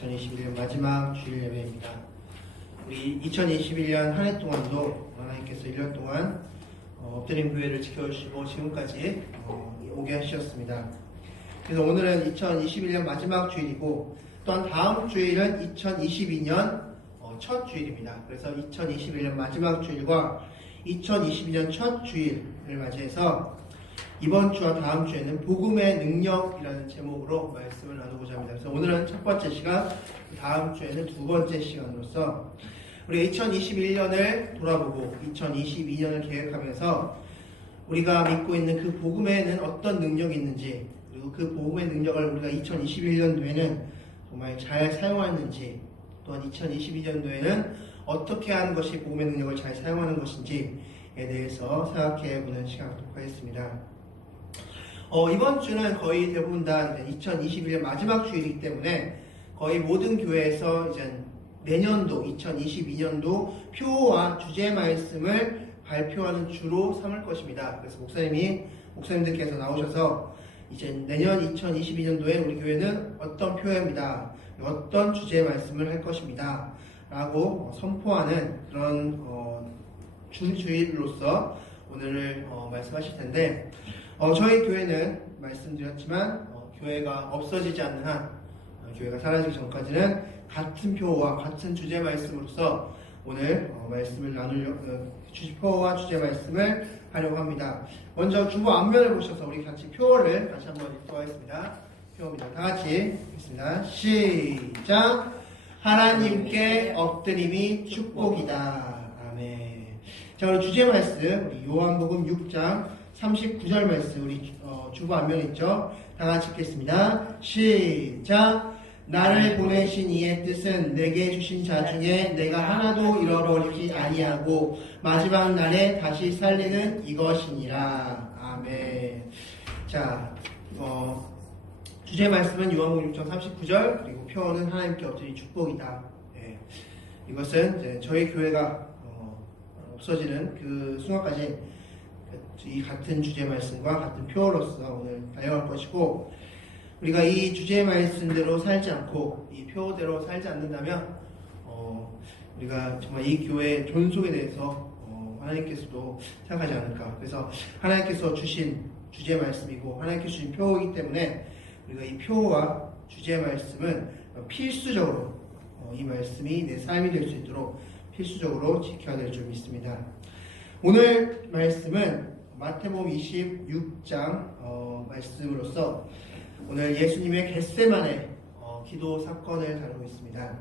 2021년 마지막 주일 예배입니다. 우리 2021년 한 해 동안도 하나님께서 1년 동안 엎드림 교회를 지켜주시고 지금까지 오게 하셨습니다. 그래서 오늘은 2021년 마지막 주일이고 또한 다음 주일은 2022년 첫 주일입니다. 그래서 2021년 마지막 주일과 2022년 첫 주일을 맞이해서 이번 주와 다음 주에는 복음의 능력이라는 제목으로 말씀을 나누고자 합니다. 그래서 오늘은 첫 번째 시간, 다음 주에는 두 번째 시간으로서 우리가 2021년을 돌아보고 2022년을 계획하면서 우리가 믿고 있는 그 복음에는 어떤 능력이 있는지, 그리고 그 복음의 능력을 우리가 2021년도에는 정말 잘 사용하는지, 또한 2022년도에는 어떻게 하는 것이 복음의 능력을 잘 사용하는 것인지에 대해서 생각해보는 시간을 갖도록 하겠습니다. 이번 주는 거의 대부분 다 2021년 마지막 주일이기 때문에 거의 모든 교회에서 이제 내년도 2022년도 표와 주제 말씀을 발표하는 주로 삼을 것입니다. 그래서 목사님들께서 나오셔서 이제 내년 2022년도에 우리 교회는 어떤 표입니다, 어떤 주제 말씀을 할 것입니다 라고 선포하는 그런 주일로서 오늘 말씀하실 텐데, 저희 교회는 말씀드렸지만 교회가 없어지지 않는 한, 교회가 사라지기 전까지는 같은 표와 같은 주제 말씀으로서 오늘 말씀을 표와 주제 말씀을 하려고 합니다. 먼저 주보 앞면을 보셔서 우리 같이 표를 다시 한번 읽도록 하겠습니다. 표입니다. 다 같이 읽겠습니다. 시작. 하나님께 엎드림이 축복이다. 아멘. 자, 우리 주제 말씀, 우리 요한복음 6장 39절 말씀, 우리 주보 앞면에 있죠? 다 같이 읽겠습니다. 시작. 나를 보내신 이의 뜻은 내게 주신 자 중에 내가 하나도 잃어버리지 아니하고 마지막 날에 다시 살리는 이것이니라. 아멘. 자, 주제 말씀은 요한복음 6장 39절, 그리고 표어는 하나님께 엎드린 축복이다. 네. 이것은 이제 저희 교회가 없어지는 그 순간까지 이 같은 주제 말씀과 같은 표어로서 오늘 달려갈 것이고, 우리가 이 주제 말씀대로 살지 않고 이 표대로 살지 않는다면 우리가 정말 이 교회의 존속에 대해서 하나님께서도 생각하지 않을까. 그래서 하나님께서 주신 주제 말씀이고 하나님께서 주신 표이기 때문에 우리가 이 표와 주제 말씀은 필수적으로 이 말씀이 내 삶이 될 수 있도록 필수적으로 지켜야 될 줄 믿습니다. 오늘 말씀은 마태복음 26장 말씀으로서 오늘 예수님의 겟세마네 기도 사건을 다루고 있습니다.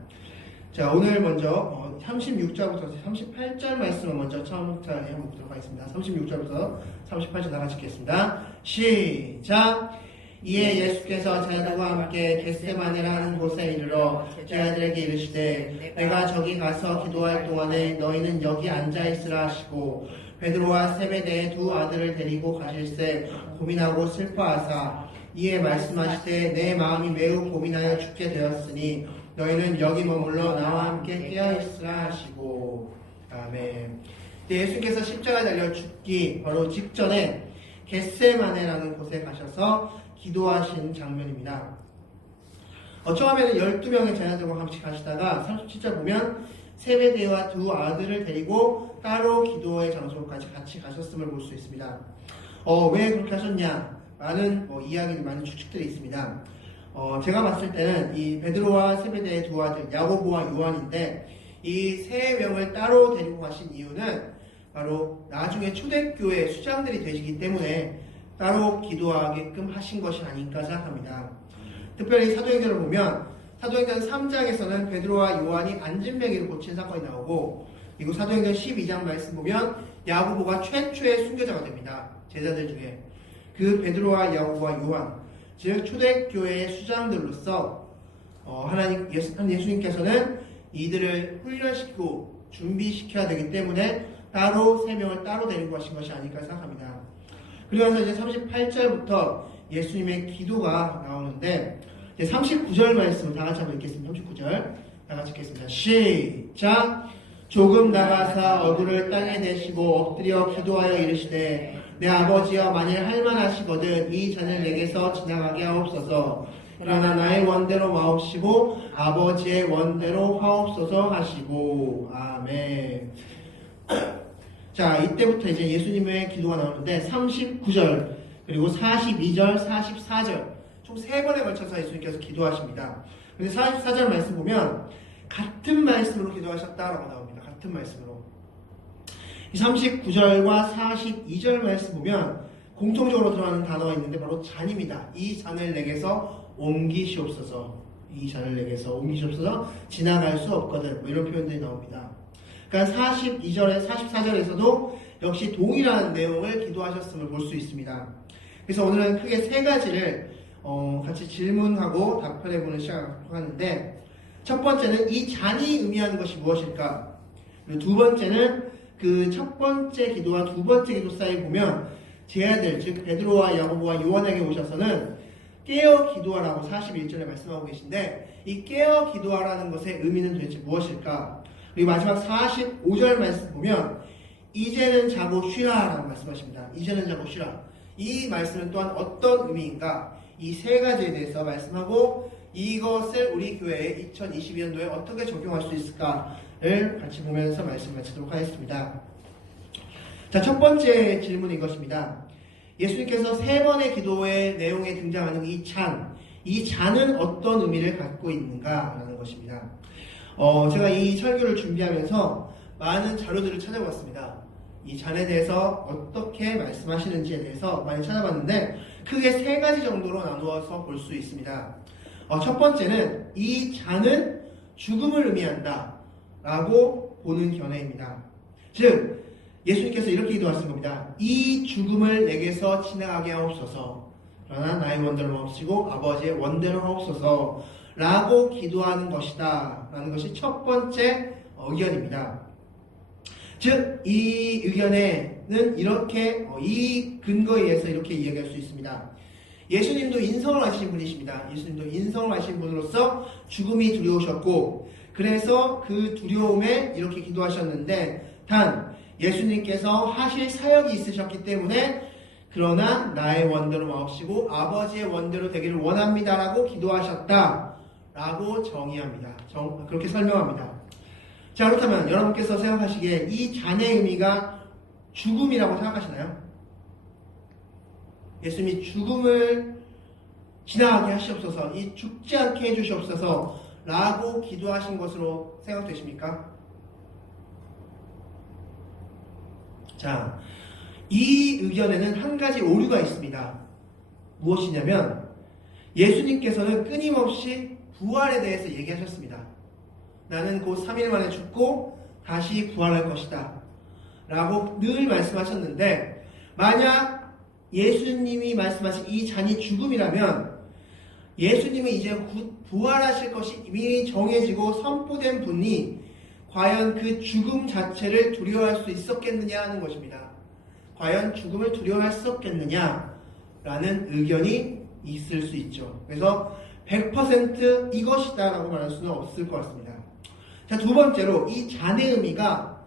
자, 오늘 먼저 36절부터 38절 말씀을 먼저 처음부터 한번 보도록 하겠습니다. 36절부터 38절 나같이 읽겠습니다. 시작. 이에 예수께서 제자들과 함께 겟세마네라는 곳에 이르러 제자들에게 이르시되 내가 저기 가서 기도할 동안에 너희는 여기 앉아있으라 하시고 베드로와 세베대의 두 아들을 데리고 가실새 고민하고 슬퍼하사 이에 말씀하시되 내 마음이 매우 고민하여 죽게 되었으니 너희는 여기 머물러 나와 함께 깨어있으라 하시고. 아멘. 예수께서 십자가에 달려 죽기 바로 직전에 겟세마네라는 곳에 가셔서 기도하신 장면입니다. 처음에는 12명의 제자들과 같이 가시다가 37절 보면 세베대와 두 아들을 데리고 따로 기도의 장소까지 같이 가셨음을 볼 수 있습니다. 왜 그렇게 하셨냐? 많은 이야기들, 많은 추측들이 있습니다. 제가 봤을 때는 이 베드로와 세베대의 두 아들 야고보와 요한인데 이 세 명을 따로 데리고 가신 이유는 바로 나중에 초대교회 수장들이 되시기 때문에 따로 기도하게끔 하신 것이 아닌가 생각합니다. 특별히 사도행전을 보면 사도행전 3장에서는 베드로와 요한이 안진뱅이를 고친 사건이 나오고, 그리고 사도행전 12장 말씀 보면 야고보가 최초의 순교자가 됩니다. 제자들 중에. 그 베드로와 야고보와 요한, 즉 초대교회의 수장들로서 예수님께서는 이들을 훈련시키고 준비시켜야 되기 때문에 따로 세 명을 따로 데리고 가신 것이 아닐까 생각합니다. 그러면서 이제 38절부터 예수님의 기도가 나오는데, 이제 39절 말씀 다 같이 한번 읽겠습니다. 39절 다 같이 읽겠습니다. 시작. 조금 나가사 얼굴을 땅에 대시고 엎드려 기도하여 이르시되 내 아버지여 만일 할만하시거든 이 잔을 내게서 지나가게 하옵소서. 그러나 나의 원대로 마옵시고 아버지의 원대로 하옵소서 하시고. 아멘. 자, 이때부터 이제 예수님의 기도가 나오는데 39절 그리고 42절, 44절 총 3번에 걸쳐서 예수님께서 기도하십니다. 근데 44절 말씀 보면 같은 말씀으로 기도하셨다라고 나옵니다. 같은 말씀으로. 39절과 42절 말씀 보면 공통적으로 들어가는 단어가 있는데 바로 잔입니다. 이 잔을 내게서 옮기시옵소서. 이 잔을 내게서 옮기시옵소서. 지나갈 수 없거든. 뭐 이런 표현들이 나옵니다. 그러니까 42절에 44절에서도 역시 동일한 내용을 기도하셨음을 볼 수 있습니다. 그래서 오늘은 크게 3가지를 같이 질문하고 답변해보는 시간을 갖고 하는데, 첫 번째는 이 잔이 의미하는 것이 무엇일까? 그리고 두 번째는 그 첫 번째 기도와 두 번째 기도 사이에 보면 제 아들, 즉 베드로와 야고보와 요한에게 오셔서는 깨어 기도하라고 41절에 말씀하고 계신데, 이 깨어 기도하라는 것의 의미는 도대체 무엇일까? 그리고 마지막 45절 말씀 보면 이제는 자고 쉬라라고 말씀하십니다. 이제는 자고 쉬라. 이 말씀은 또한 어떤 의미인가? 이 3가지에 대해서 말씀하고 이것을 우리 교회에 2022년도에 어떻게 적용할 수 있을까를 같이 보면서 말씀 마치도록 하겠습니다. 자, 첫 번째 질문은 이것입니다. 예수님께서 3번의 기도의 내용에 등장하는 이 잔은 어떤 의미를 갖고 있는가라는 것입니다. 제가 이 설교를 준비하면서 많은 자료들을 찾아봤습니다. 이 잔에 대해서 어떻게 말씀하시는지에 대해서 많이 찾아봤는데 크게 3가지 정도로 나누어서 볼 수 있습니다. 첫 번째는 이 잔은 죽음을 의미한다 라고 보는 견해입니다. 즉 예수님께서 이렇게 기도하신 겁니다. 이 죽음을 내게서 지나가게 하옵소서. 그러나 나의 원대로 마옵시고 아버지의 원대로 하옵소서 라고 기도하는 것이다 라는 것이 첫 번째 의견입니다. 즉 이 의견에는 이렇게 이 근거에 의해서 이렇게 이야기할 수 있습니다. 예수님도 인성을 하신 분이십니다. 예수님도 인성을 하신 분으로서 죽음이 두려우셨고 그래서 그 두려움에 이렇게 기도하셨는데 단 예수님께서 하실 사역이 있으셨기 때문에 그러나 나의 원대로 마옵시고 아버지의 원대로 되기를 원합니다라고 기도하셨다라고 정의합니다. 그렇게 설명합니다. 자, 그렇다면 여러분께서 생각하시기에 이 잔의 의미가 죽음이라고 생각하시나요? 예수님이 죽음을 지나가게 하시옵소서, 이 죽지 않게 해주시옵소서 라고 기도하신 것으로 생각되십니까? 자, 이 의견에는 한 가지 오류가 있습니다. 무엇이냐면 예수님께서는 끊임없이 부활에 대해서 얘기하셨습니다. 나는 곧 3일 만에 죽고 다시 부활할 것이다 라고 늘 말씀하셨는데 만약 예수님이 말씀하신 이 잔이 죽음이라면 예수님은 이제 곧 부활하실 것이 이미 정해지고 선포된 분이 과연 그 죽음 자체를 두려워할 수 있었겠느냐 하는 것입니다. 과연 죽음을 두려워할 수 없겠느냐 라는 의견이 있을 수 있죠. 그래서 100% 이것이다 라고 말할 수는 없을 것 같습니다. 자, 두 번째로 이 잔의 의미가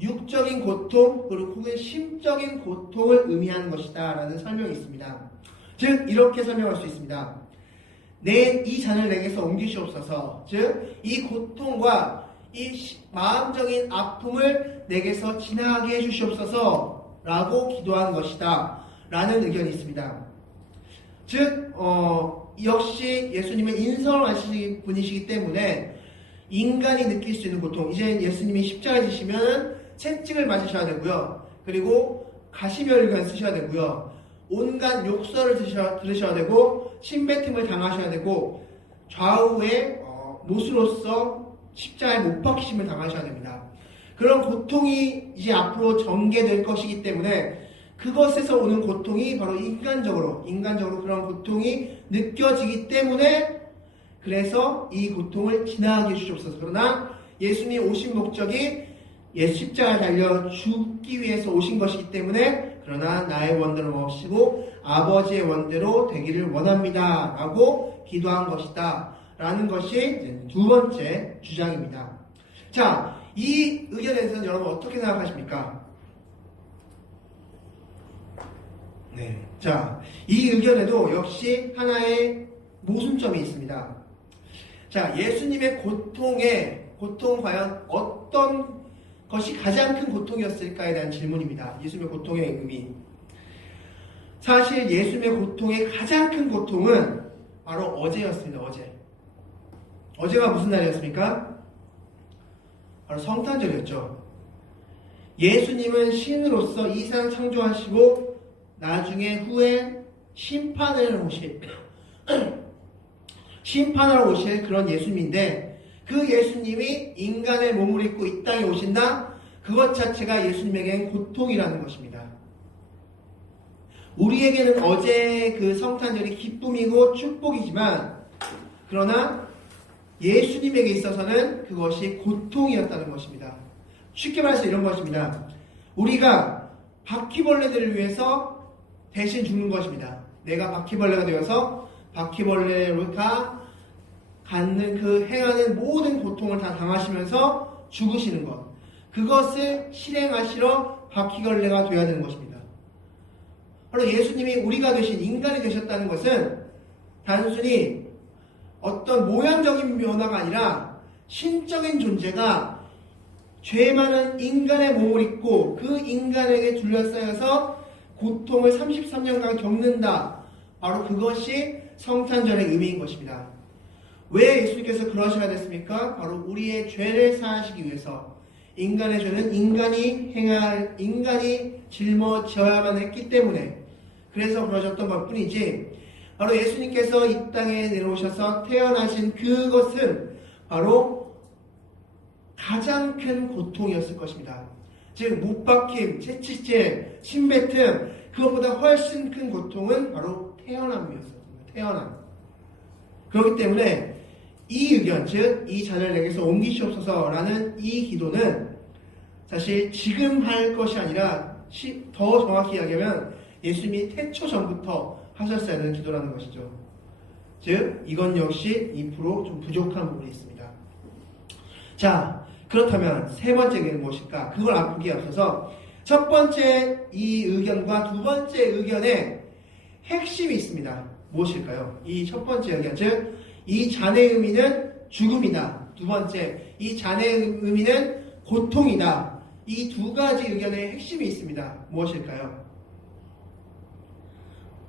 육적인 고통 그리고 혹은 심적인 고통을 의미하는 것이다 라는 설명이 있습니다. 즉 이렇게 설명할 수 있습니다. 이 잔을 내게서 옮기시옵소서. 즉 이 고통과 이 마음적인 아픔을 내게서 지나가게 해주시옵소서 라고 기도하는 것이다 라는 의견이 있습니다. 즉 역시 예수님은 인성을 하시는 분이시기 때문에 인간이 느낄 수 있는 고통, 이제 예수님이 십자가에 지시면 채찍을 맞으셔야 되고요. 그리고 가시면을 쓰셔야 되고요. 온갖 욕설을 들으셔야 되고 침뱉음을 당하셔야 되고 좌우에 못으로서 십자가에 못 박히심을 당하셔야 됩니다. 그런 고통이 이제 앞으로 전개될 것이기 때문에 그것에서 오는 고통이 바로 인간적으로 그런 고통이 느껴지기 때문에 그래서 이 고통을 지나가게 해주시옵소서. 그러나 예수님이 오신 목적이 십자가에 달려 죽기 위해서 오신 것이기 때문에 그러나 나의 원대로 마옵시고 아버지의 원대로 되기를 원합니다 라고 기도한 것이다 라는 것이 두 번째 주장입니다. 자, 이 의견에 대해서는 여러분 어떻게 생각하십니까? 네. 자, 이 의견에도 역시 하나의 모순점이 있습니다. 자, 예수님의 고통 과연 어떤 것이 가장 큰 고통이었을까에 대한 질문입니다. 예수님의 고통의 의미. 사실 예수님의 고통의 가장 큰 고통은 바로 어제였습니다. 어제가 무슨 날이었습니까? 바로 성탄절이었죠. 예수님은 신으로서 이 세상 창조하시고 나중에 후에 심판하러 오실 그런 예수님인데, 그 예수님이 인간의 몸을 입고 이 땅에 오신다? 그것 자체가 예수님에게는 고통이라는 것입니다. 우리에게는 어제 그 성탄절이 기쁨이고 축복이지만, 그러나 예수님에게 있어서는 그것이 고통이었다는 것입니다. 쉽게 말해서 이런 것입니다. 우리가 바퀴벌레들을 위해서 대신 죽는 것입니다. 내가 바퀴벌레가 되어서 바퀴벌레가 갖는 그 행하는 모든 고통을 다 당하시면서 죽으시는 것. 그것을 실행하시러 바퀴벌레가 되어야 되는 것입니다. 바로 예수님이 우리가 되신 인간이 되셨다는 것은 단순히 어떤 모양적인 변화가 아니라 신적인 존재가 죄 많은 인간의 몸을 입고 그 인간에게 둘러싸여서 고통을 33년간 겪는다. 바로 그것이 성탄절의 의미인 것입니다. 왜 예수님께서 그러셔야 됐습니까? 바로 우리의 죄를 사하시기 위해서. 인간의 죄는 인간이 짊어져야만 했기 때문에, 그래서 그러셨던 것 뿐이지, 바로 예수님께서 이 땅에 내려오셔서 태어나신 그것은 바로 가장 큰 고통이었을 것입니다. 즉 못박힘, 채찍질, 침뱉음, 그것보다 훨씬 큰 고통은 바로 태어남이었습니다. 태어남. 그렇기 때문에 이 의견, 즉 이 자녀를 내게서 옮기시옵소서라는 이 기도는 사실 지금 할 것이 아니라 더 정확히 이야기하면 예수님이 태초 전부터 하셨어야 하는 기도라는 것이죠. 즉 이건 역시 2% 좀 부족한 부분이 있습니다. 자, 그렇다면 세 번째 의견은 무엇일까? 그걸 보기에 앞서서 첫 번째 이 의견과 두 번째 의견에 핵심이 있습니다. 무엇일까요? 이 첫 번째 의견, 즉 이 잔해의 의미는 죽음이다. 두 번째, 이 잔해의 의미는 고통이다. 이 두 가지 의견의 핵심이 있습니다. 무엇일까요?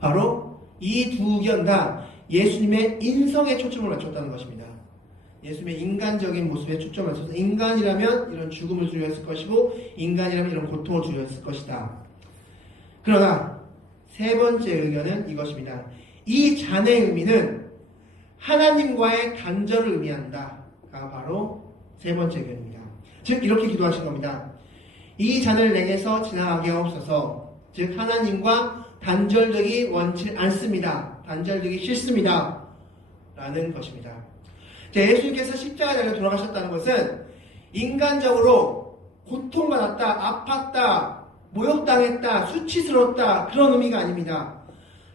바로 이 두 의견 다 예수님의 인성에 초점을 맞췄다는 것입니다. 예수님의 인간적인 모습에 초점을 맞춰서 인간이라면 이런 죽음을 두려웠을 것이고 인간이라면 이런 고통을 두려웠을 것이다. 그러나 세 번째 의견은 이것입니다. 이 잔해의 의미는 하나님과의 단절을 의미한다가 바로 세 번째 의견입니다. 즉 이렇게 기도하신 겁니다. 이 잔을 내게서 지나가게 하옵소서. 즉 하나님과 단절되기 원치 않습니다. 단절되기 싫습니다. 라는 것입니다. 예수님께서 십자가에 달려 돌아가셨다는 것은 인간적으로 고통받았다, 아팠다, 모욕당했다, 수치스러웠다, 그런 의미가 아닙니다.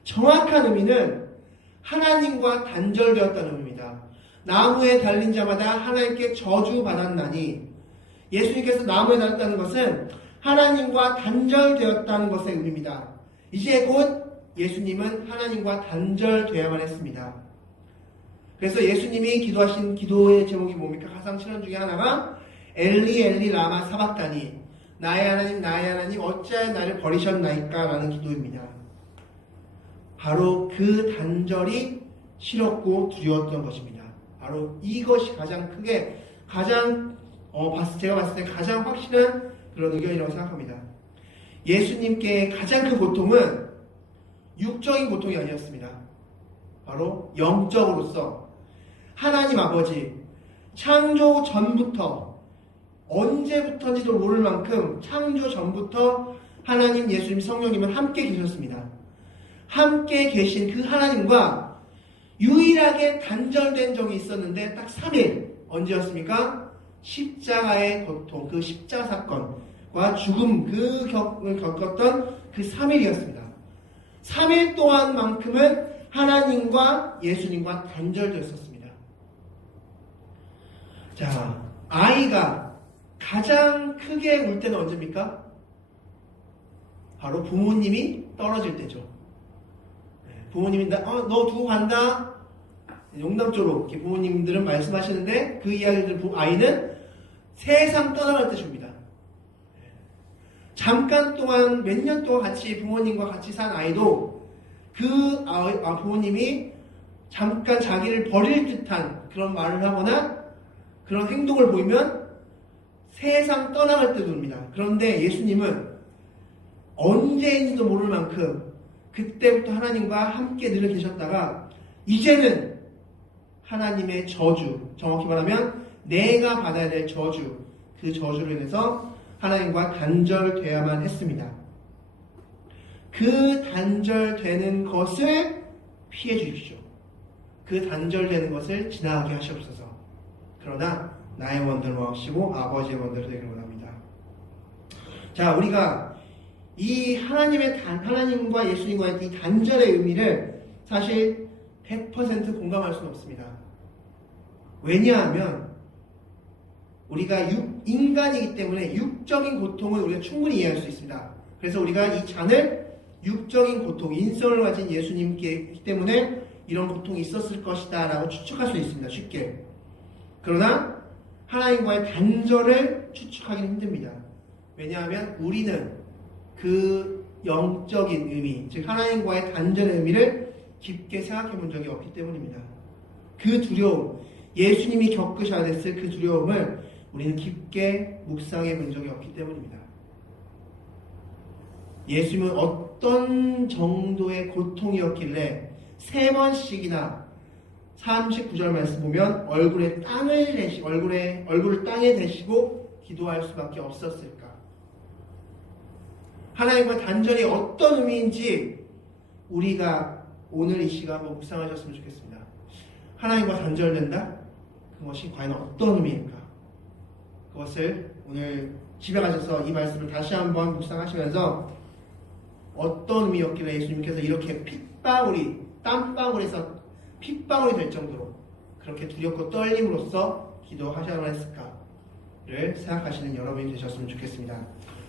정확한 의미는 하나님과 단절되었다는 의미입니다. 나무에 달린 자마다 하나님께 저주받았나니, 예수님께서 나무에 달렸다는 것은 하나님과 단절되었다는 것의 의미입니다. 이제 곧 예수님은 하나님과 단절되어야만 했습니다. 그래서 예수님이 기도하신 기도의 제목이 뭡니까? 가상 7원 중에 하나가 엘리 엘리 라마 사박다니, 나의 하나님 어찌하여 나를 버리셨나이까? 라는 기도입니다. 바로 그 단절이 싫었고 두려웠던 것입니다. 바로 이것이 가장 크게, 제가 봤을 때 가장 확실한 그런 의견이라고 생각합니다. 예수님께 가장 큰 고통은 육적인 고통이 아니었습니다. 바로 영적으로서 하나님 아버지, 창조 전부터, 언제부터인지도 모를 만큼 창조 전부터 하나님, 예수님, 성령님은 함께 계셨습니다. 함께 계신 그 하나님과 유일하게 단절된 적이 있었는데 딱 3일. 언제였습니까? 십자가의 고통, 그 십자가 사건과 죽음, 그을 겪었던 그 3일이었습니다. 3일 동안만큼은 하나님과 예수님과 단절되었습니다. 자, 아이가 가장 크게 울 때는 언제입니까? 바로 부모님이 떨어질 때죠. 부모님이 너 두고 간다? 농담조로 이렇게 부모님들은 말씀하시는데 그 이야기를 아이는 세상 떠나갈 때 줍니다. 잠깐 동안 몇 년 동안 같이 부모님과 같이 산 아이도 그 부모님이 잠깐 자기를 버릴 듯한 그런 말을 하거나 그런 행동을 보이면 세상 떠나갈 때 줍니다. 그런데 예수님은 언제인지도 모를 만큼 그때부터 하나님과 함께 늘 계셨다가 이제는 하나님의 저주, 정확히 말하면 내가 받아야 될 저주, 그 저주로 인해서 하나님과 단절되어야만 했습니다. 그 단절되는 것을 피해 주십시오. 그 단절되는 것을 지나가게 하시옵소서. 그러나 나의 원대로 하시고 아버지의 원대로 되기를 원합니다. 자, 우리가 이 하나님과 예수님과의 이 단절의 의미를 사실 100% 공감할 수는 없습니다. 왜냐하면 우리가 인간이기 때문에 육적인 고통을 우리가 충분히 이해할 수 있습니다. 그래서 우리가 이 잔을 육적인 고통, 인성을 가진 예수님께 때문에 이런 고통이 있었을 것이다 라고 추측할 수 있습니다. 쉽게. 그러나 하나님과의 단절을 추측하기는 힘듭니다. 왜냐하면 우리는 그 영적인 의미, 즉 하나님과의 단절의 의미를 깊게 생각해 본 적이 없기 때문입니다. 그 두려움, 예수님이 겪으셔야 됐을 그 두려움을 우리는 깊게 묵상해 본 적이 없기 때문입니다. 예수님은 어떤 정도의 고통이었길래 3번씩이나 39절 말씀 보면 얼굴을 땅에 대시고 기도할 수밖에 없었을까? 하나님과 단절이 어떤 의미인지 우리가 오늘 이 시간 한번 묵상하셨으면 좋겠습니다. 하나님과 단절된다? 그것이 과연 어떤 의미일까? 그것을 오늘 집에 가셔서 이 말씀을 다시 한번 묵상하시면서 어떤 의미였길래 예수님께서 이렇게 땀방울에서 핏방울이 될 정도로 그렇게 두렵고 떨림으로써 기도하셔야만 했을까를 생각하시는 여러분이 되셨으면 좋겠습니다.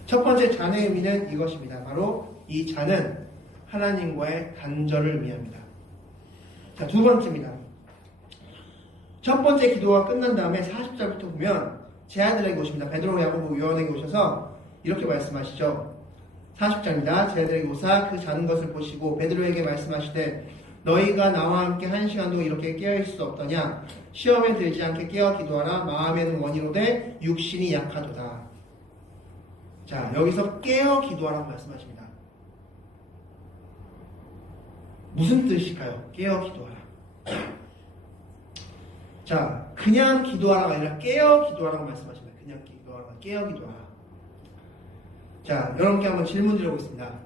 첫 번째 잔의 의미는 이것입니다. 바로 이 잔은 하나님과의 단절을 의미합니다. 자, 두 번째입니다. 첫 번째 기도가 끝난 다음에 40절부터 보면 제 아들에게 오십니다. 베드로, 야고보, 요한에게 오셔서 이렇게 말씀하시죠. 40절입니다. 제 아들에게 오사 그 자는 것을 보시고 베드로에게 말씀하시되 너희가 나와 함께 1시간도 이렇게 깨어있을 수 없더냐. 시험에 들지 않게 깨어 기도하라. 마음에는 원이로되 육신이 약하도다. 자, 여기서 깨어 기도하라고 말씀하십니다. 무슨 뜻일까요? 깨어 기도하라. 자, 그냥 기도하라가 아니라 깨어 기도하라고 말씀하십니다. 그냥 기도하라, 깨어 기도하라. 자, 여러분께 한번 질문 드려보겠습니다.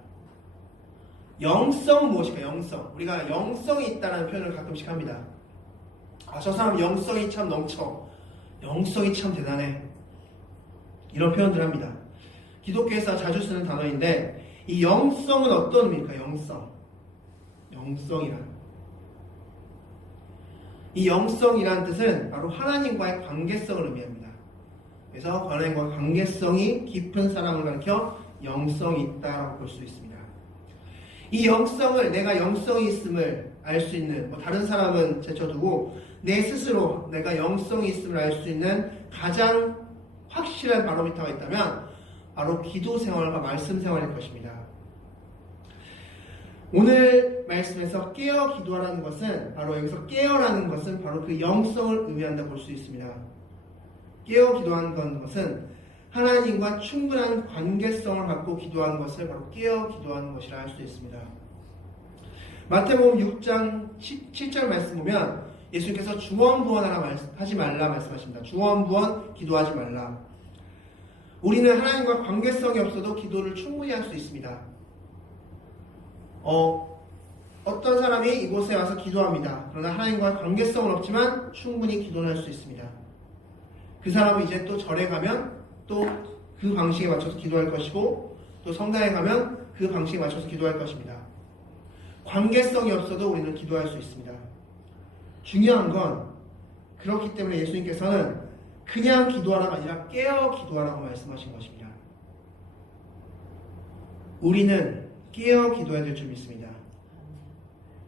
영성은 무엇일까요? 영성. 우리가 영성이 있다는 표현을 가끔씩 합니다. 아, 저 사람 영성이 참 넘쳐. 영성이 참 대단해. 이런 표현들을 합니다. 기독교에서 자주 쓰는 단어인데 이 영성은 어떤 의미일까요? 영성이란. 이 영성이라는 뜻은 바로 하나님과의 관계성을 의미합니다. 그래서 하나님과의 관계성이 깊은 사랑을 가리켜 영성이 있다라고 볼 수 있습니다. 이 영성을 내가 영성이 있음을 알 수 있는, 다른 사람은 제쳐두고 내 스스로 내가 영성이 있음을 알 수 있는 가장 확실한 바로미터가 있다면 바로 기도 생활과 말씀 생활일 것입니다. 오늘 말씀에서 깨어 기도하라는 것은 바로 여기서 깨어라는 것은 바로 그 영성을 의미한다고 볼 수 있습니다. 깨어 기도하는 것은 하나님과 충분한 관계성을 갖고 기도하는 것을 바로 깨어 기도하는 것이라 할 수 있습니다. 마태복음 6장 7절 말씀 보면 예수님께서 주원부원하라 하지 말라 말씀하십니다. 주원부원 기도하지 말라. 우리는 하나님과 관계성이 없어도 기도를 충분히 할 수 있습니다. 어떤 사람이 이곳에 와서 기도합니다. 그러나 하나님과 관계성은 없지만 충분히 기도를 할 수 있습니다. 그 사람은 이제 또 절에 가면 또 그 방식에 맞춰서 기도할 것이고 또 성당에 가면 그 방식에 맞춰서 기도할 것입니다. 관계성이 없어도 우리는 기도할 수 있습니다. 중요한 건 그렇기 때문에 예수님께서는 그냥 기도하라가 아니라 깨어 기도하라고 말씀하신 것입니다. 우리는 깨어 기도해야 될 줄 믿습니다.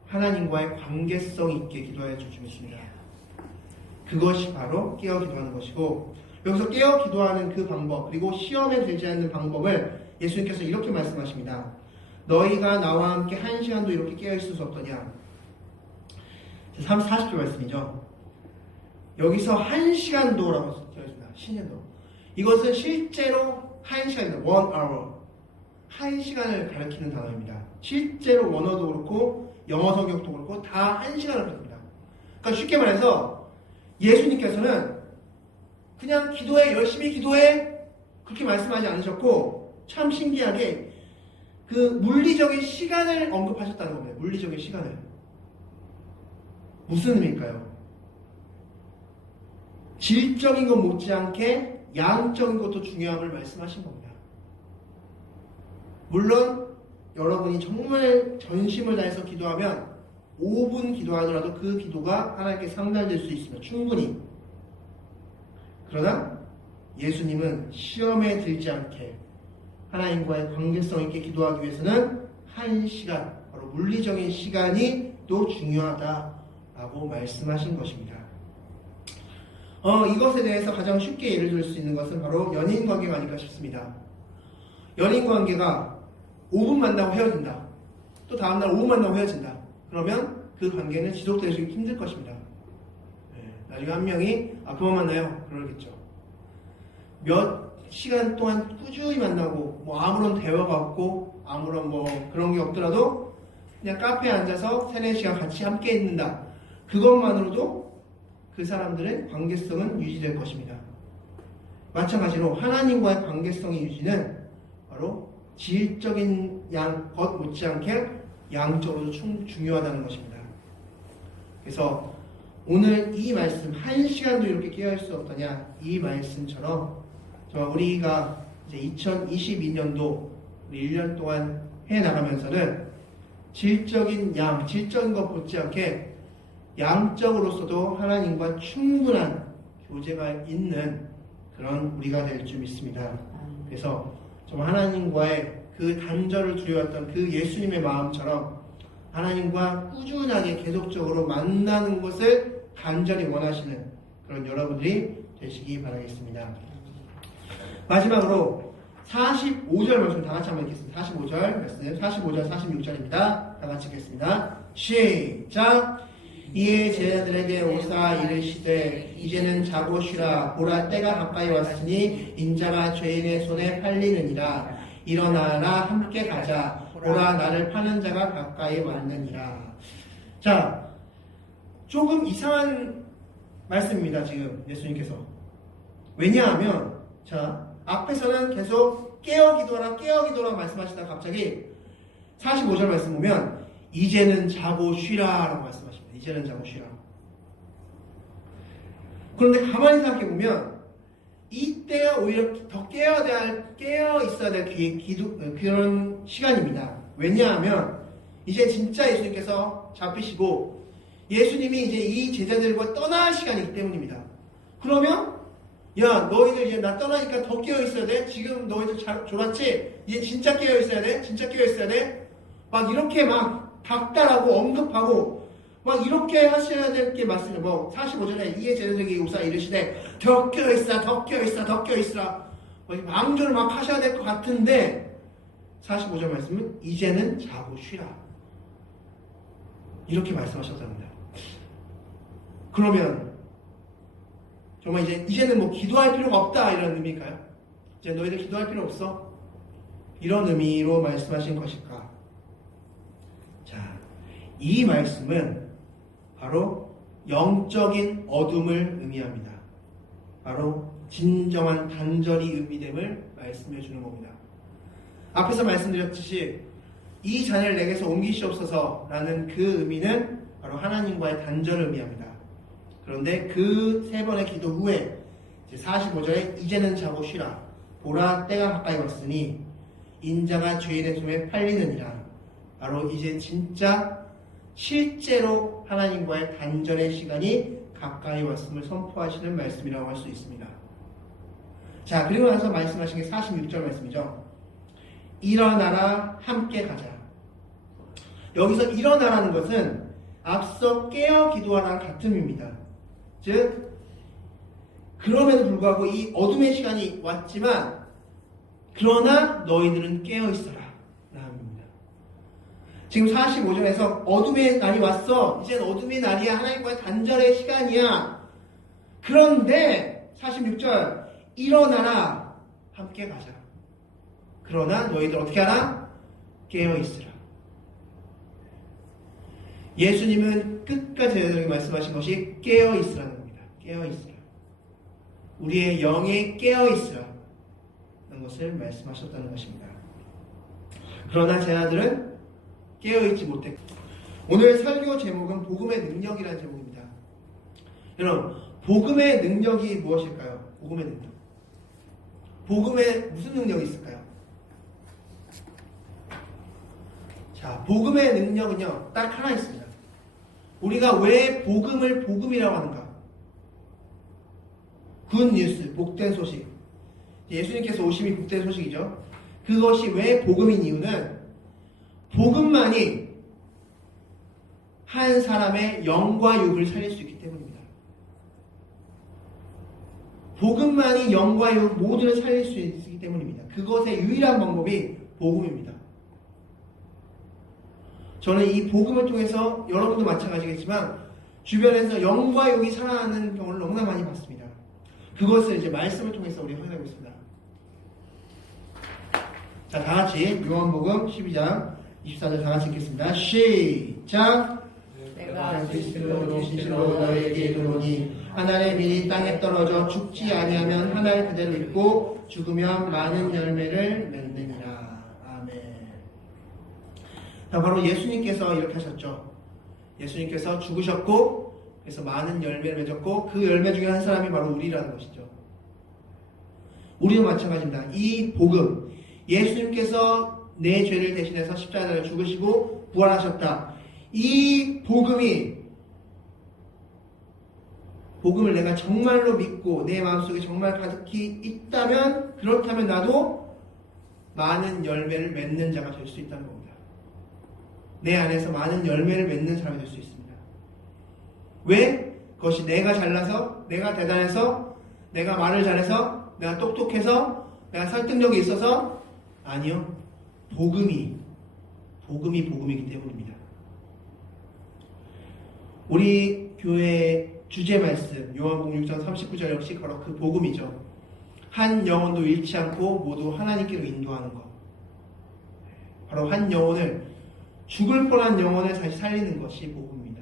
하나님과의 관계성 있게 기도해 주십니다. 그것이 바로 깨어 기도하는 것이고, 여기서 깨어 기도하는 그 방법, 그리고 시험에 들지 않는 방법을 예수님께서 이렇게 말씀하십니다. 너희가 나와 함께 한 시간도 이렇게 깨어 있을 수 없더냐. 40절 말씀이죠. 여기서 한 시간도라고 되어 있습니다. 신년도. 이것은 실제로 한 시간입니다. 1 hour. 한 시간을 가리키는 단어입니다. 실제로 원어도 그렇고 영어 성경도 그렇고 다 한 시간을 가리킵니다. 그러니까 쉽게 말해서 예수님께서는 그냥 기도해, 열심히 기도해, 그렇게 말씀하지 않으셨고, 참 신기하게 그 물리적인 시간을 언급하셨다는 겁니다. 물리적인 시간을. 무슨 의미일까요? 질적인 것 못지않게 양적인 것도 중요함을 말씀하신 겁니다. 물론 여러분이 정말 전심을 다해서 기도하면 5분 기도하더라도 그 기도가 하나님께 상달될 수 있습니다. 충분히. 그러나 예수님은 시험에 들지 않게 하나님과의 관계성 있게 기도하기 위해서는 한 시간, 바로 물리적인 시간이 또 중요하다라고 말씀하신 것입니다. 이것에 대해서 가장 쉽게 예를 들 수 있는 것은 바로 연인 관계가 아닐까 싶습니다. 연인 관계가 5분 만나고 헤어진다. 또 다음날 5분 만나고 헤어진다. 그러면 그 관계는 지속되기 힘들 것입니다. 나중에 한 명이 그만 만나요. 그러겠죠. 몇 시간 동안 꾸준히 만나고 아무런 대화가 없고 아무런 그런 게 없더라도 그냥 카페에 앉아서 3-4시간 같이 함께 있는다. 그것만으로도 그 사람들의 관계성은 유지될 것입니다. 마찬가지로 하나님과의 관계성의 유지는 바로 질적인 것 못지않게 양적으로도 중요하다는 것입니다. 그래서 오늘 이 말씀, 한 시간도 이렇게 깨어있을 수 없더냐, 이 말씀처럼 정말 우리가 이제 2022년도 1년 동안 해나가면서는 질적인 것 못지않게 양적으로서도 하나님과 충분한 교제가 있는 그런 우리가 될 줄 믿습니다. 그래서 정말 하나님과의 그 단절을 두려웠던 그 예수님의 마음처럼 하나님과 꾸준하게 계속적으로 만나는 것을 간절히 원하시는 그런 여러분들이 되시기 바라겠습니다. 마지막으로 45절 말씀 다 같이 한번 읽겠습니다. 45절 말씀, 45절, 46절입니다. 다 같이 읽겠습니다. 시작! 이에 제자들에게 오사 이르시되 이제는 자고 쉬라. 보라 때가 가까이 왔으니 인자가 죄인의 손에 팔리느니라. 일어나라 함께 가자. 보라 나를 파는 자가 가까이 왔느니라. 자, 조금 이상한 말씀입니다. 지금 예수님께서. 왜냐하면 앞에서는 계속 깨어 기도하라 말씀하시다가 갑자기 45절 말씀 보면 이제는 자고 쉬라 라고 말씀하십니다. 이제는 자고 쉬라. 그런데 가만히 생각해 보면 이때가 오히려 더 깨어 있어야 될 그런 시간입니다. 왜냐하면 이제 진짜 예수님께서 잡히시고 예수님이 이제 이 제자들과 떠날 시간이기 때문입니다. 그러면 야, 너희들 이제 나 떠나니까 더 깨어 있어야 돼. 지금 너희들 졸았지? 이제 진짜 깨어 있어야 돼. 진짜 깨어 있어야 돼. 막 이렇게 막 닥달하고 언급하고 막 이렇게 하셔야 될 게 맞습니다. 45절에 이에 제자들에게 오사 이르시되 더 깨어 있으라, 더 깨어 있으라, 더 깨어 있으라. 망조를 막 하셔야 될 것 같은데 45절 말씀은 이제는 자고 쉬라. 이렇게 말씀하셨답니다. 그러면 정말 이제는 기도할 필요가 없다 이런 의미일까요? 이제 너희들 기도할 필요 없어? 이런 의미로 말씀하신 것일까? 자, 이 말씀은 바로 영적인 어둠을 의미합니다. 바로 진정한 단절이 의미됨을 말씀해 주는 겁니다. 앞에서 말씀드렸듯이 이 자녀를 내게서 옮기시옵소서라는 그 의미는 바로 하나님과의 단절을 의미합니다. 그런데 그 3번의 기도 후에 45절에 이제는 자고 쉬라. 보라 때가 가까이 왔으니 인자가 죄인의 손에 팔리느니라. 바로 이제 진짜 실제로 하나님과의 단절의 시간이 가까이 왔음을 선포하시는 말씀이라고 할 수 있습니다. 자, 그리고 나서 말씀하신 게 46절 말씀이죠. 일어나라 함께 가자. 여기서 일어나라는 것은 앞서 깨어 기도하라는 같은 의미입니다. 즉 그럼에도 불구하고 이 어둠의 시간이 왔지만 그러나 너희들은 깨어 있어라 라는 의미입니다. 지금 45절에서 어둠의 날이 왔어. 이젠 어둠의 날이야. 하나님과의 단절의 시간이야. 그런데 46절 일어나라. 함께 가자. 그러나 너희들 어떻게 하라? 깨어 있으라. 예수님은 끝까지 저희들에게 말씀하신 것이 깨어 있으라는 겁니다. 깨어 있으라. 우리의 영에 깨어 있으라. 라는 것을 말씀하셨다는 것입니다. 그러나 제 아들은 깨어있지 못했고, 오늘 설교 제목은 복음의 능력이라는 제목입니다. 여러분, 복음의 능력이 무엇일까요? 복음의 능력. 복음에 무슨 능력이 있을까요? 자, 복음의 능력은요, 딱 하나 있습니다. 우리가 왜 복음을 복음이라고 하는가? 굿 뉴스, 복된 소식. 예수님께서 오심이 복된 소식이죠. 그것이 왜 복음인 이유는 복음만이 한 사람의 영과 육을 살릴 수 있기 때문입니다. 복음만이 영과 육 모두를 살릴 수 있기 때문입니다. 그것의 유일한 방법이 복음입니다. 저는 이 복음을 통해서 여러분도 마찬가지겠지만 주변에서 영과 육이 살아나는 경우를 너무나 많이 봤습니다. 그것을 이제 말씀을 통해서 우리 확인하고 있습니다. 자, 다 같이 요한복음 12장 24절 다 같이 읽겠습니다. 시작! 내가 그리스도로 진실로 너희에게 이르노니 한 알의 밀이 땅에 떨어져 죽지 아니하면 한 알 그대로 있고 죽으면 많은 열매를 맺느니라. 아멘. 자, 바로 예수님께서 이렇게 하셨죠. 예수님께서 죽으셨고 그래서 많은 열매를 맺었고 그 열매 중에 한 사람이 바로 우리라는 것이죠. 우리도 마찬가지입니다. 이 복음, 예수님께서 내 죄를 대신해서 십자가에 죽으시고 부활하셨다. 이 복음을 내가 정말로 믿고 내 마음속에 정말 가득히 있다면, 그렇다면 나도 많은 열매를 맺는 자가 될 수 있다는 겁니다. 내 안에서 많은 열매를 맺는 사람이 될 수 있습니다. 왜? 그것이 내가 잘나서, 내가 대단해서, 내가 말을 잘해서, 내가 똑똑해서, 내가 설득력이 있어서? 아니요. 복음이 복음이기 때문입니다. 우리 교회의 주제 말씀 요한복음 6장 39절 역시 바로 그 복음이죠. 한 영혼도 잃지 않고 모두 하나님께로 인도하는 것. 바로 한 영혼을, 죽을 뻔한 영혼을 다시 살리는 것이 복음입니다.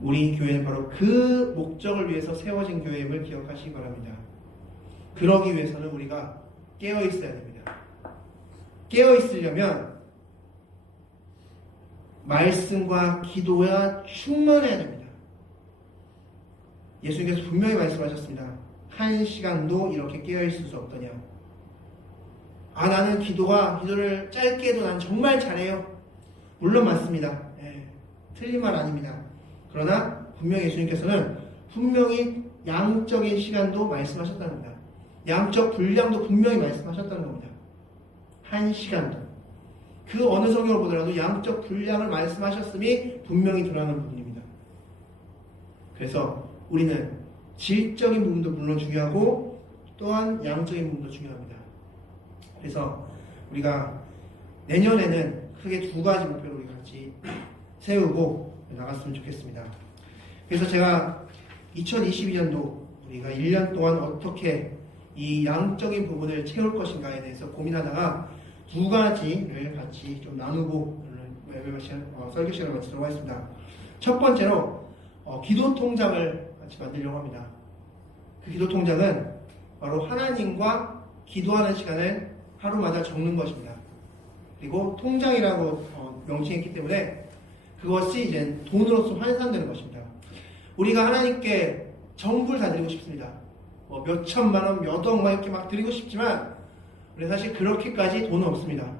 우리 교회는 바로 그 목적을 위해서 세워진 교회임을 기억하시기 바랍니다. 그러기 위해서는 우리가 깨어 있어야 됩니다. 깨어 있으려면 말씀과 기도가 충만해야 됩니다. 예수님께서 분명히 말씀하셨습니다. 한 시간도 이렇게 깨어 있을 수 없더냐. 나는 기도를 짧게 해도 난 정말 잘해요. 물론 맞습니다. 틀린 말 아닙니다. 그러나 분명히 예수님께서는 분명히 양적인 시간도 말씀하셨다는 겁니다. 양적 분량도 분명히 말씀하셨다는 겁니다. 한 시간도. 그 어느 성경을 보더라도 양적 분량을 말씀하셨음이 분명히 드러나는 부분입니다. 그래서 우리는 질적인 부분도 물론 중요하고 또한 양적인 부분도 중요합니다. 그래서 우리가 내년에는 크게 두 가지 목표를 우리 같이 세우고 나갔으면 좋겠습니다. 그래서 제가 2022년도 우리가 1년 동안 어떻게 이 양적인 부분을 채울 것인가에 대해서 고민하다가 두 가지를 같이 좀 나누고 설교 시간을 마치도록 하겠습니다. 첫 번째로 기도 통장을 같이 만들려고 합니다. 그 기도 통장은 바로 하나님과 기도하는 시간을 하루마다 적는 것입니다. 그리고 통장이라고 명칭했기 때문에 그것이 이제 돈으로서 환산되는 것입니다. 우리가 하나님께 전부를 다 드리고 싶습니다. 몇 천만 원, 몇 억만 이렇게 막 드리고 싶지만 우리 사실 그렇게까지 돈은 없습니다.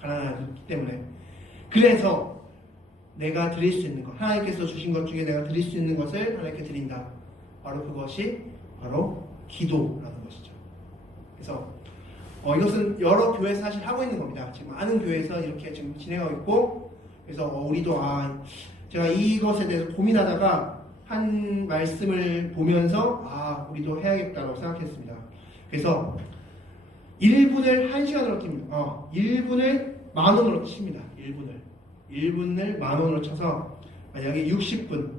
가난하기 때문에. 그래서 내가 드릴 수 있는 것, 하나님께서 주신 것 중에 내가 드릴 수 있는 것을 하나님께 드린다. 바로 그것이 바로 기도라는 것이죠. 그래서 이것은 여러 교회에서 사실 하고 있는 겁니다. 지금 많은 교회에서 이렇게 지금 진행하고 있고, 그래서 우리도 제가 이것에 대해서 고민하다가 한 말씀을 보면서 우리도 해야겠다고 생각했습니다. 그래서 1분을 1시간으로 찝니다. 1분을 10,000원으로 칩니다. 1분을 10,000원으로 쳐서 만약에 60분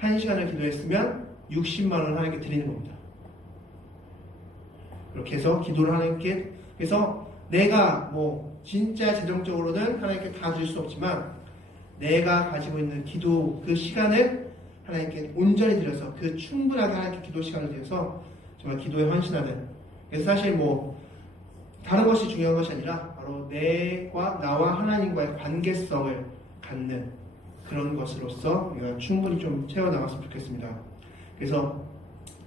1시간을 기도했으면 60만 원 하나님께 드리는 겁니다. 그렇게 해서 기도를 하나님께, 그래서 내가 진짜 재정적으로는 하나님께 다 드릴 수 없지만 내가 가지고 있는 기도 그 시간을 하나님께 온전히 드려서 그 충분하게 하나님께 기도 시간을 드려서 정말 기도에 헌신하는, 그래서 사실 다른 것이 중요한 것이 아니라 바로 나와 하나님과의 관계성을 갖는 그런 것으로서 우리가 충분히 좀 채워나갔으면 좋겠습니다. 그래서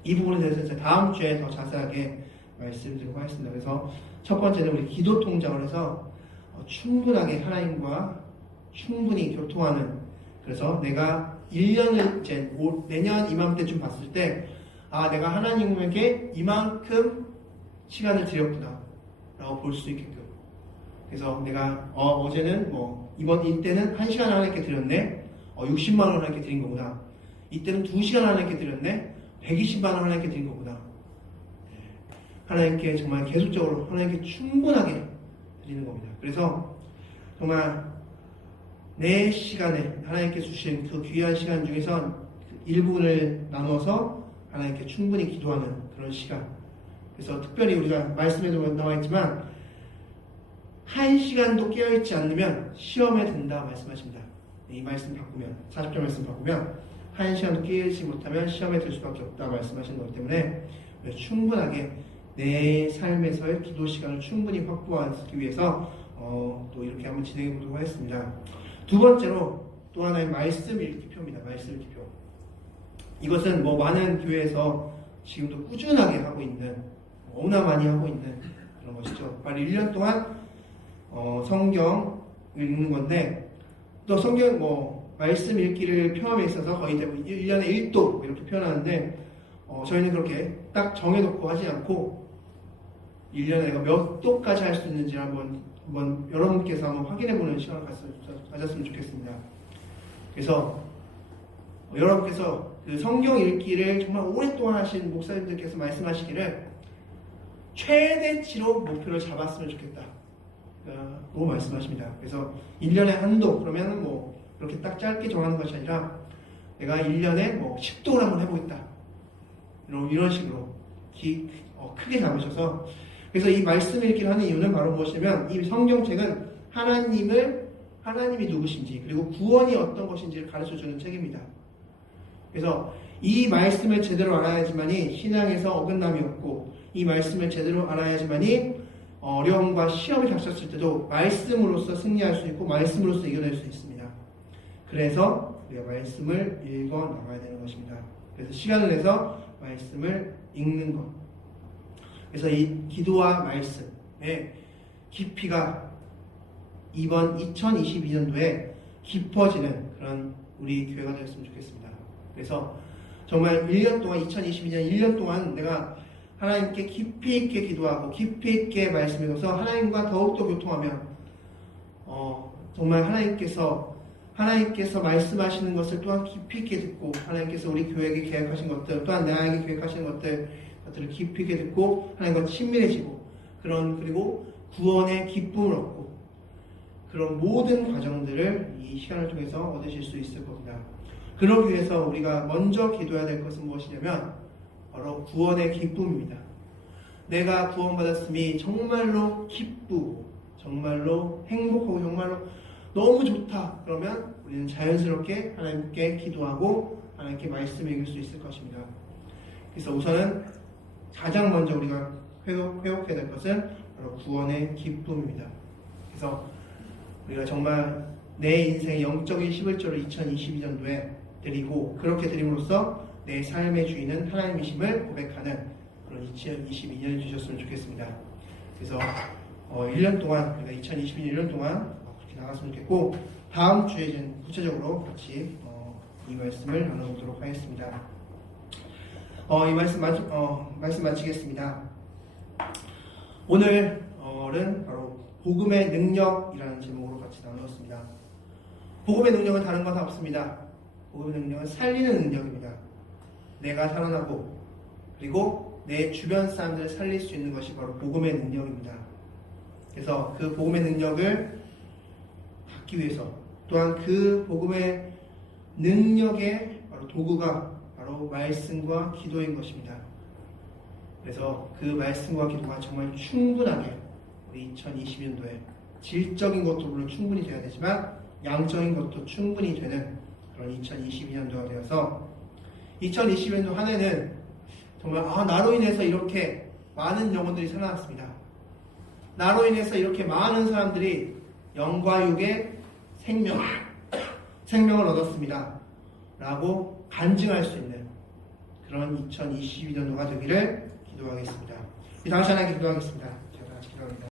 이 부분에 대해서 이제 다음 주에 더 자세하게 말씀드리고 하겠습니다. 그래서 첫 번째는 우리 기도 통장을 해서 충분하게 하나님과 충분히 교통하는, 그래서 내가 1년을 이제 내년 이맘때쯤 봤을 때 내가 하나님에게 이만큼 시간을 드렸구나 라고 볼 수 있게끔, 그래서 내가 어제는 이때는 1시간 하나님께 드렸네, 60만 원 하나님께 드린 거구나, 이때는 2시간 하나님께 드렸네, 120만 원 하나님께 드린 거구나. 하나님께 정말 계속적으로 하나님께 충분하게 드리는 겁니다. 그래서 정말 내 시간에 하나님께 주신 그 귀한 시간 중에서 일부분을 나눠서 하나님께 충분히 기도하는 그런 시간. 그래서 특별히 우리가 말씀에도 나와 있지만 1시간도 깨어있지 않으면 시험에 든다 말씀하십니다. 이 말씀 바꾸면, 40절 말씀 바꾸면 1시간도 깨어있지 못하면 시험에 들 수밖에 없다 말씀하시는 것 때문에 충분하게 내 삶에서의 기도 시간을 충분히 확보하기 위해서 또 이렇게 한번 진행해 보도록 하겠습니다. 두 번째로 또 하나의 말씀 읽기표입니다. 말씀 읽기표. 이것은 많은 교회에서 지금도 꾸준하게 하고 있는, 너무나 많이 하고 있는 그런 것이죠. 바로 1년 동안 성경 읽는 건데, 또 성경 말씀 읽기를 표함에 있어서 거의 대부분 1년에 1도 이렇게 표현하는데, 저희는 그렇게 딱 정해놓고 하지 않고 1년에 내가 몇 도까지 할 수 있는지 한번 여러분께서 한번 확인해보는 시간을 가졌으면 좋겠습니다. 그래서 여러분께서 그 성경 읽기를 정말 오랫동안 하신 목사님들께서 말씀하시기를 최대치로 목표를 잡았으면 좋겠다 고 말씀하십니다. 그래서 1년에 한도, 그러면은 그렇게 딱 짧게 정하는 것이 아니라 내가 1년에 10도를 한번 해보겠다, 이런 식으로 크게 잡으셔서, 그래서 이 말씀 읽기를 하는 이유는 바로 무엇이냐면, 이 성경책은 하나님이 누구신지, 그리고 구원이 어떤 것인지를 가르쳐주는 책입니다. 그래서 이 말씀을 제대로 알아야지만이 신앙에서 어긋남이 없고, 이 말씀을 제대로 알아야지만이 어려움과 시험이 닥쳤을 때도 말씀으로서 승리할 수 있고 말씀으로서 이겨낼 수 있습니다. 그래서 우리가 말씀을 읽어 나가야 되는 것입니다. 그래서 시간을 내서 말씀을 읽는 것. 그래서 이 기도와 말씀의 깊이가 이번 2022년도에 깊어지는 그런 우리 교회가 되었으면 좋겠습니다. 그래서 정말 1년 동안, 2022년 1년 동안 내가 하나님께 깊이 있게 기도하고 깊이 있게 말씀 읽어서 하나님과 더욱더 교통하면 정말 하나님께서 말씀하시는 것을 또한 깊이 있게 듣고, 하나님께서 우리 교회에게 계획하신 것들, 또한 나에게 계획하시는 것들을 깊이 있게 듣고 하나님과 친밀해지고, 그리고 구원의 기쁨을 얻고, 그런 모든 과정들을 이 시간을 통해서 얻으실 수 있을 겁니다. 그러기 위해서 우리가 먼저 기도해야 될 것은 무엇이냐면 바로 구원의 기쁨입니다. 내가 구원받았음이 정말로 기쁘고 정말로 행복하고 정말로 너무 좋다. 그러면 우리는 자연스럽게 하나님께 기도하고 하나님께 말씀 읽을 수 있을 것입니다. 그래서 우선은 가장 먼저 우리가 회복해야 될 것은 바로 구원의 기쁨입니다. 그래서 우리가 정말 내 인생의 영적인 11조를 2022년도에 드리고, 그렇게 드림으로써 내 삶의 주인은 하나님이심을 고백하는 그런 2022년이 주셨으면 좋겠습니다. 그래서 1년 동안, 우리가 2022년 1년 동안 그렇게 나갔으면 좋겠고, 다음 주에 이제 구체적으로 같이 이 말씀을 나눠보도록 하겠습니다. 이 말씀 마치겠습니다. 오늘은 바로 복음의 능력이라는 제목으로 같이 나누었습니다. 복음의 능력은 다른 건 없습니다. 복음의 능력은 살리는 능력입니다. 내가 살아나고 그리고 내 주변 사람들을 살릴 수 있는 것이 바로 복음의 능력입니다. 그래서 그 복음의 능력을 갖기 위해서 또한 그 복음의 능력의 바로 도구가 바로 말씀과 기도인 것입니다. 그래서 그 말씀과 기도가 정말 충분하게 우리 2020년도에 질적인 것도 물론 충분히 돼야 되지만 양적인 것도 충분히 되는 그런 2022년도가 되어서 2022년도 한 해는 정말 나로 인해서 이렇게 많은 영혼들이 살아났습니다. 나로 인해서 이렇게 많은 사람들이 영과 육의 생명을 얻었습니다. 라고 간증할 수 있는 그런 2022년도가 되기를 기도하겠습니다. 다 같이 하나님께 기도하겠습니다. 자, 다 같이 기도합니다.